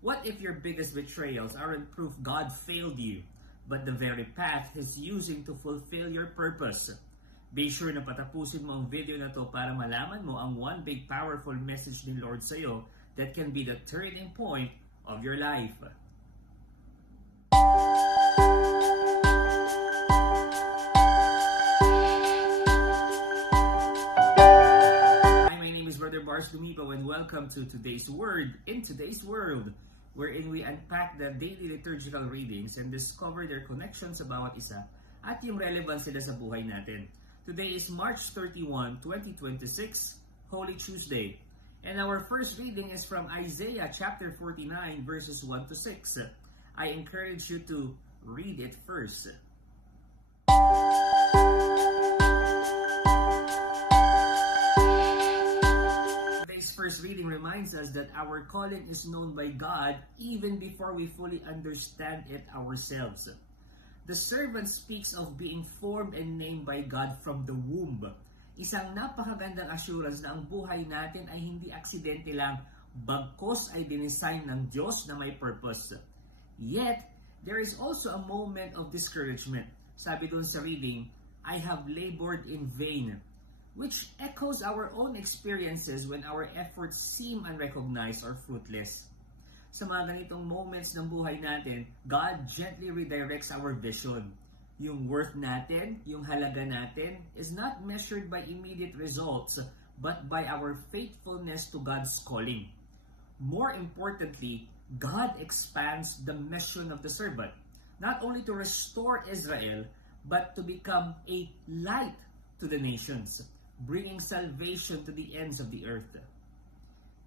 What if your biggest betrayals aren't proof God failed you, but the very path He's using to fulfill your purpose? Be sure na patapusin mo ang video na to para malaman mo ang one big powerful message ni Lord sa'yo that can be the turning point of your life. Hi, my name is Brother Bars Gumipo and welcome to Today's Word in Today's World, wherein we unpack the daily liturgical readings and discover their connections sa bawat isa at yung relevance nila sa buhay natin. Today is March 31, 2026, Holy Tuesday. And our first reading is from Isaiah chapter 49 verses 1 to 6. I encourage you to read it first. Today's first reading reminds us that our calling is known by God even before we fully understand it ourselves. The servant speaks of being formed and named by God from the womb. Isang napakagandang assurance na ang buhay natin ay hindi aksidente lang, bagkos ay dinisign ng Diyos na may purpose. Yet, there is also a moment of discouragement. Sabi doon sa reading, I have labored in vain, which echoes our own experiences when our efforts seem unrecognized or fruitless. Sa mga ganitong moments ng buhay natin, God gently redirects our vision. Yung worth natin, yung halaga natin, is not measured by immediate results, but by our faithfulness to God's calling. More importantly, God expands the mission of the servant, not only to restore Israel, but to become a light to the nations, bringing salvation to the ends of the earth.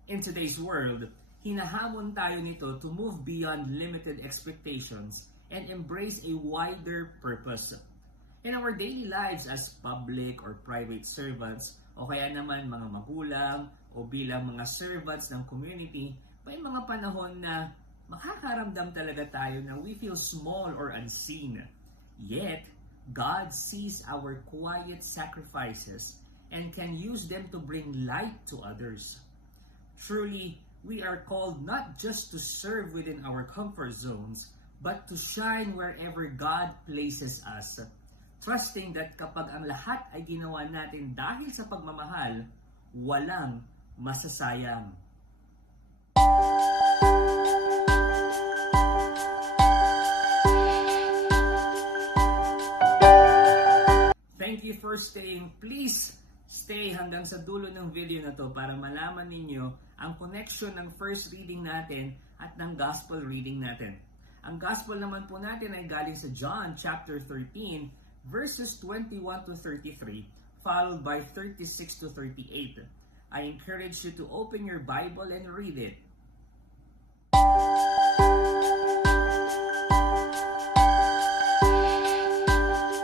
In today's world, hinahamon tayo nito to move beyond limited expectations and embrace a wider purpose. In our daily lives as public or private servants, o kaya naman mga magulang o bilang mga servants ng community, may mga panahon na makakaramdam talaga tayo na we feel small or unseen. Yet, God sees our quiet sacrifices and can use them to bring light to others. Truly, we are called not just to serve within our comfort zones, but to shine wherever God places us. Trusting that kapag ang lahat ay ginawa natin dahil sa pagmamahal, walang masasayang. Thank you for staying. Please stay hanggang sa dulo ng video na to para malaman ninyo ang connection ng first reading natin at ng gospel reading natin. Ang gospel naman po natin ay galing sa John chapter 13 verses 21 to 33 followed by 36 to 38. I encourage you to open your Bible and read it.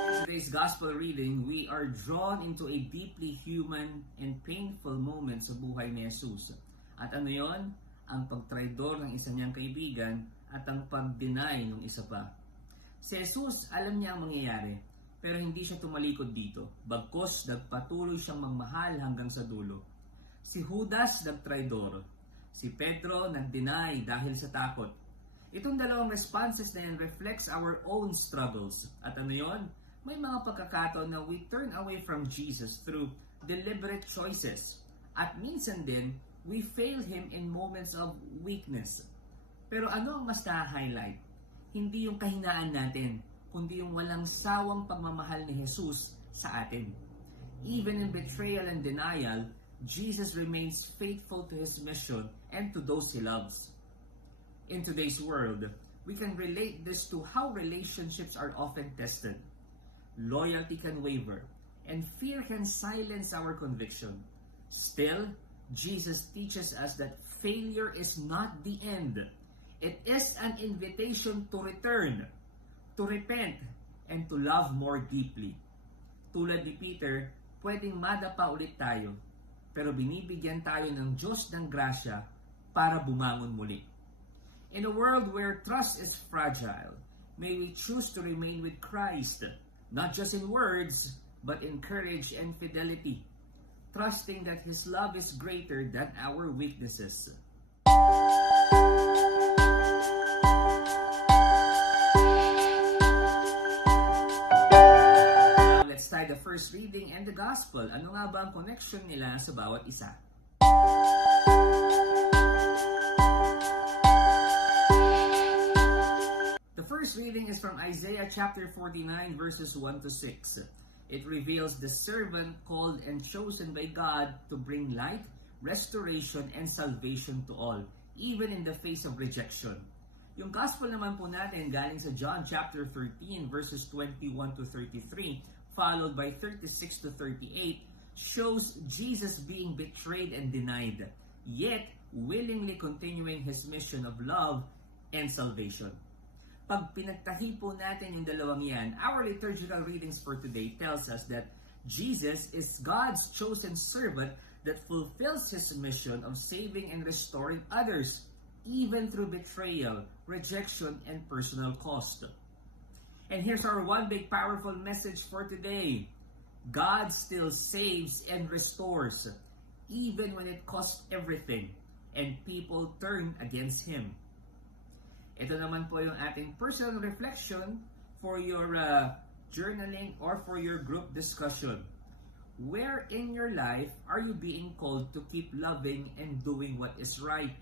In today's gospel reading, we are drawn into a deeply human and painful moment sa buhay ni Jesus. At ano yon? Ang pagtraidor ng isa niyang kaibigan at ang pag-deny ng isa pa. Si Jesus, alam niya ang mangyayari, pero hindi siya tumalikod dito. Bagkos, nagpatuloy siyang magmahal hanggang sa dulo. Si Judas, nagtraidor. Si Pedro, nag-deny dahil sa takot. Itong dalawang responses na yan reflects our own struggles. At ano yon? May mga pagkakataon na we turn away from Jesus through deliberate choices. At minsan din, we fail Him in moments of weakness. Pero ano ang mas na-highlight? Hindi yung kahinaan natin, kundi yung walang sawang pagmamahal ni Jesus sa atin. Even in betrayal and denial, Jesus remains faithful to His mission and to those He loves. In today's world, we can relate this to how relationships are often tested. Loyalty can waver, and fear can silence our conviction. Still, Jesus teaches us that failure is not the end. It is an invitation to return, to repent, and to love more deeply. Tulad ni Peter, pwedeng madapa ulit tayo, pero binibigyan tayo ng Diyos ng grasya para bumangon muli. In a world where trust is fragile, may we choose to remain with Christ, not just in words, but in courage and fidelity, trusting that His love is greater than our weaknesses. gospel. Ano nga ba ang connection nila sa bawat isa? The first reading is from Isaiah chapter 49 verses 1 to 6. It reveals the servant called and chosen by God to bring light, restoration, and salvation to all, even in the face of rejection. Yung gospel naman po natin galing sa John chapter 13 verses 21 to 33, followed by 36 to 38, shows Jesus being betrayed and denied, yet willingly continuing his mission of love and salvation. Pag pinagtahi po natin yung dalawang yan, our liturgical readings for today tells us that Jesus is God's chosen servant that fulfills his mission of saving and restoring others, even through betrayal, rejection, and personal cost. And here's our one big powerful message for today. God still saves and restores, even when it costs everything, and people turn against Him. Ito naman po yung ating personal reflection for your journaling or for your group discussion. Where in your life are you being called to keep loving and doing what is right,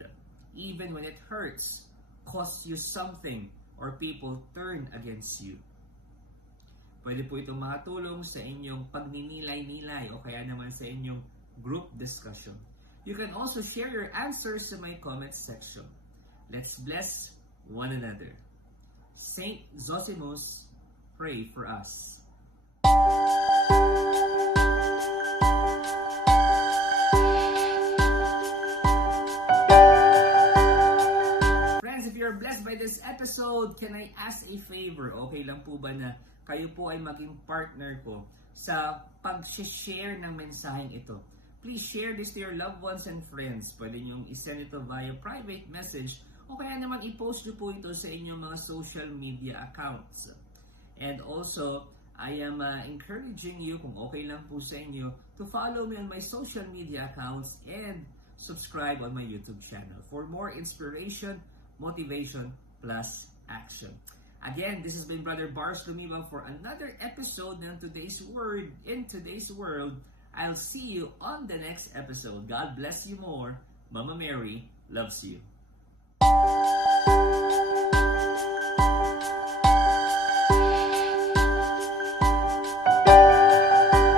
even when it hurts, costs you something, or people turn against you? Pwede po itong makatulong sa inyong pagninilay-nilay o kaya naman sa inyong group discussion. You can also share your answers sa my comment section. Let's bless one another. Saint Zosimus, pray for us. Friends, if you're blessed by this episode, can I ask a favor? Okay lang po ba na kayo po ay maging partner ko sa pag-share ng mensaheng ito? Please share this to your loved ones and friends. Pwede nyo isend ito via private message o kaya naman i-post nyo po ito sa inyong mga social media accounts. And also, I am encouraging you, kung okay lang po sa inyo, to follow me on my social media accounts and subscribe on my YouTube channel for more inspiration, motivation, plus action. Again, this has been Brother Bars Lumibang for another episode ng Today's Word in Today's World. I'll see you on the next episode. God bless you more. Mama Mary loves you.